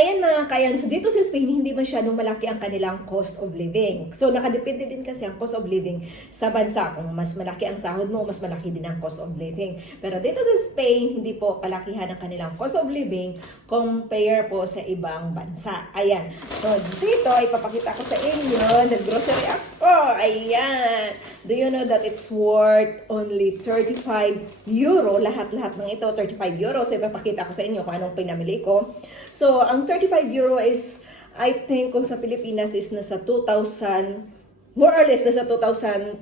Ayan mga kayan, so dito sa Spain, hindi masyadong malaki ang kanilang cost of living. So nakadepende din kasi ang cost of living sa bansa. Kung mas malaki ang sahod mo, mas malaki din ang cost of living. Pero dito sa Spain, hindi po kalakihan ang kanilang cost of living compare po sa ibang bansa. Ayan. So dito, ipapakita ko sa inyo, nag-grocery ako. Ayan. Do you know that it's worth only 35 euro? Lahat-lahat ng ito, 35 euro. So ipapakita ko sa inyo kung anong pinamili ko. So, ang 35 euro is, I think, kung sa Pilipinas is nasa 2,000, more or less, nasa 2,200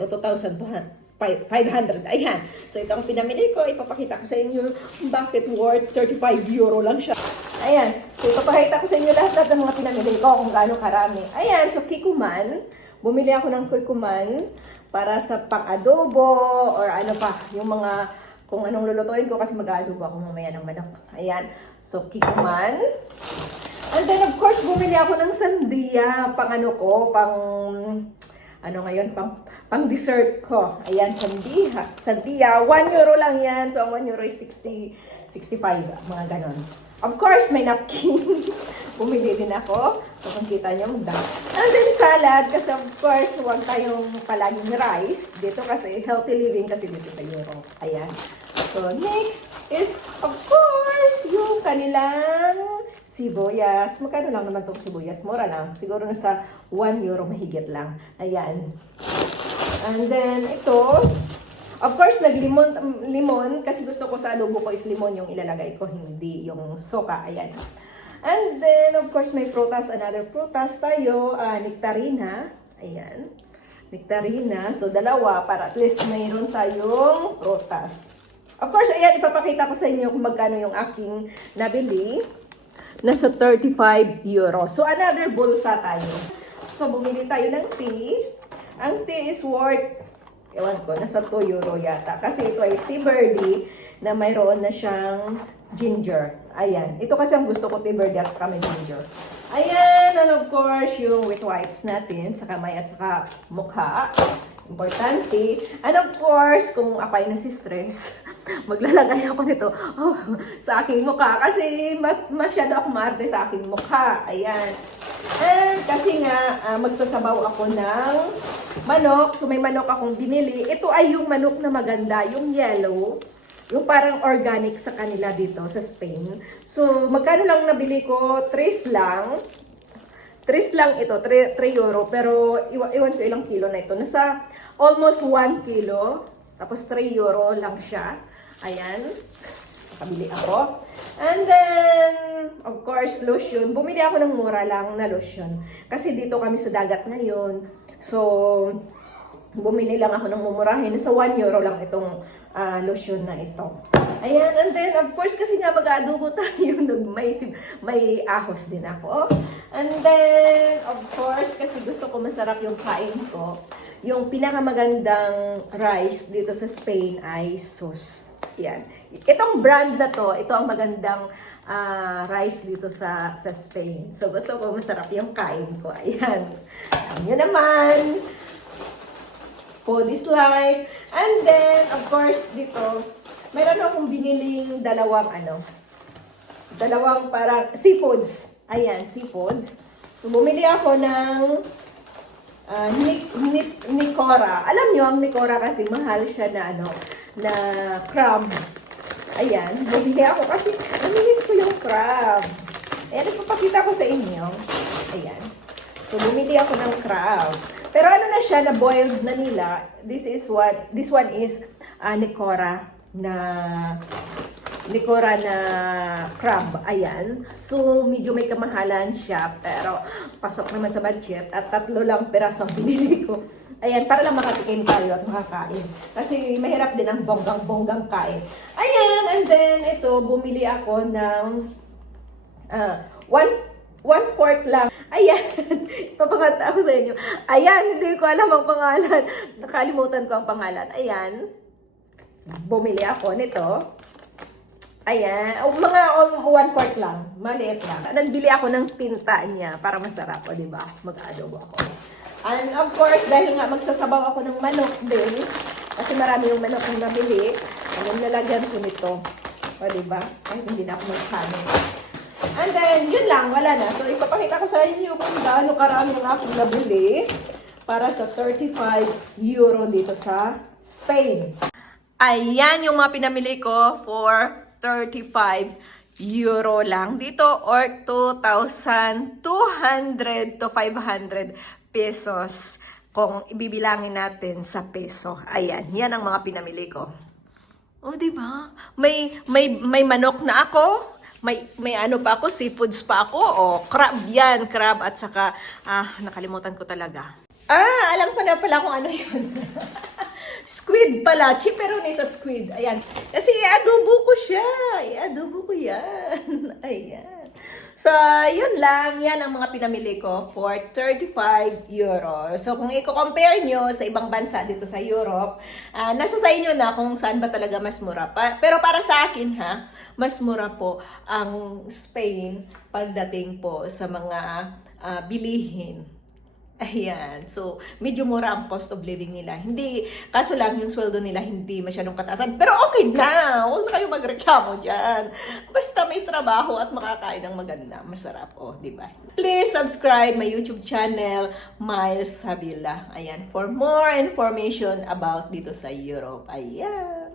o 2,500. Ayan. So, ito ang pinamili ko. Ipapakita ko sa inyo bakit worth 35 euro lang siya. Ayan. So, ipapakita ko sa inyo lahat ng mga pinamili ko kung gaano karami. Ayan. So, kikuman. Bumili ako ng kikuman para sa pang-adobo or ano pa, yung mga kung anong lulutuin ko kasi mag-aadobo ako mamaya ng manok. Ayan. So, kikuman. And then, of course, bumili ako ng sandia. Pang ano ko, ano ngayon, pang dessert ko. Ayan, sandia. Sandia, 1 euro lang yan. So, ang 1 euro is 60, 65, mga ganon. Of course, may napkin. Bumili din ako. So, kung kita nyo, magdami. And then, salad. Kasi, of course, huwag tayong palaging rice. Dito kasi, healthy living kasi dito sa Europe. Ayan. So, next is, of course, yung kanilang sibuyas. Magkano lang naman itong sibuyas? Mura lang. Siguro nasa 1 euro mahigit lang. Ayan. And then, ito, of course, limon, kasi gusto ko sa adobo ko is limon yung ilalagay ko, hindi yung soka. Ayan. And then, of course, may prutas. Another prutas tayo. Nectarina. Ayan. Nectarina. So, dalawa para at least mayroon tayong prutas. Of course, ayan, ipapakita ko sa inyo kung magkano yung aking nabili. Nasa 35 euro. So, another bulsa tayo. So, bumili tayo ng tea. Ang tea is worth, ewan ko, nasa 2 euro yata. Kasi ito ay tea birdie na mayroon na siyang ginger. Ayan. Ito kasi ang gusto ko, tea birdie at saka may ginger. Ayan. And of course, yung wet wipes natin sa kamay at saka mukha. Importante. And of course, kung ako ay nasi-stress, maglalagay ako nito sa aking mukha. Kasi masyado ako maarte sa aking mukha. Ayan. And kasi nga, magsasabaw ako ng manok. So may manok akong binili. Ito ay yung manok na maganda, yung yellow. Yung parang organic sa kanila dito sa Spain. So magkano lang nabili ko? 3 lang. 3 lang ito, 3 euro. Pero iwan ko ilang kilo na ito. Nasa almost 1 kilo. Tapos 3 euro lang siya. Ayan. Nakabili ako. And then, of course, lotion. Bumili ako ng mura lang na lotion. Kasi dito kami sa dagat ngayon. So, bumili lang ako ng mumurahin. Nasa 1 euro lang itong lotion na ito. Ayan, and then, of course, kasi nga mag-adobo tayo, may ahos din ako. And then, of course, kasi gusto ko masarap yung kain ko, yung pinakamagandang rice dito sa Spain ay SUS. Yan. Itong brand na to, ito ang magandang rice dito sa Spain. So, gusto ko masarap yung kain ko. Ayan. Yun naman. Food is life. And then, of course, dito, mayroon akong biniling dalawang parang seafoods. Ayan, seafoods. So, bumili ako ng Nicora. Alam nyo, ang Nicora kasi mahal siya na na crab. Ayan, bumili ako kasi naminis ko yung crab. Ayan, ipapakita ko sa inyo. Ayan. So, bumili ako ng crab. Pero ano na siya, na boiled na nila. This one is Nicora na crab. Ayan. So, medyo may kamahalan siya. Pero, pasok naman sa budget. At 3 lang peraso ang binili ko. Ayan, para lang makatikim tayo at makakain. Kasi mahirap din ang bonggang kain. Ayan, and then, ito, bumili ako ng 1/4 lang. Ayan, papakata ako sa inyo. Ayan, hindi ko alam ang pangalan. Nakalimutan ko ang pangalan. Ayan. Bumili ako nito. Ayan. Mga 1/4 lang. Maliit lang. Nagbili ako ng tinta niya para masarap. O, diba? Mag-adobo ako. And of course, dahil nga magsasabaw ako ng manok din, kasi marami yung manok yung nabili, anong lalagyan ko nito. O, diba? Ay, hindi na ako magkanin. And then, yun lang, wala na. So, ipapakita ko sa inyo kung gaano karami ang aking nabili para sa 35 euro dito sa Spain. Ayan yung mga pinamili ko for 35 euro lang dito or 2,200 to 500 pesos kung ibibilangin natin sa peso. Ayan, yan ang mga pinamili ko. O, di ba? May manok na ako. May ano pa ako, seafoods pa ako. O, crab yan, crab at saka, nakalimutan ko talaga. Alam ko na pala kung ano yun. Squid pala. Chipperoni sa squid. Ayan. Kasi i-adobo ko siya. I-adobo ko yan. Ayan. So, yun lang. Yan ang mga pinamili ko for 35 euro. So, kung i-compare nyo sa ibang bansa dito sa Europe, nasa sa inyo na kung saan ba talaga mas mura. Pero para sa akin, mas mura po ang Spain pagdating po sa mga bilihin. Ayan. So, medyo mura ang cost of living nila. Hindi, kaso lang yung sweldo nila hindi masyadong kataasan. Pero okay na. Huwag na kayo magreklamo dyan. Basta may trabaho at makakain ng maganda. Masarap. Di ba? Please subscribe my YouTube channel, Miles Habila. Ayan. For more information about dito sa Europe. Ayan.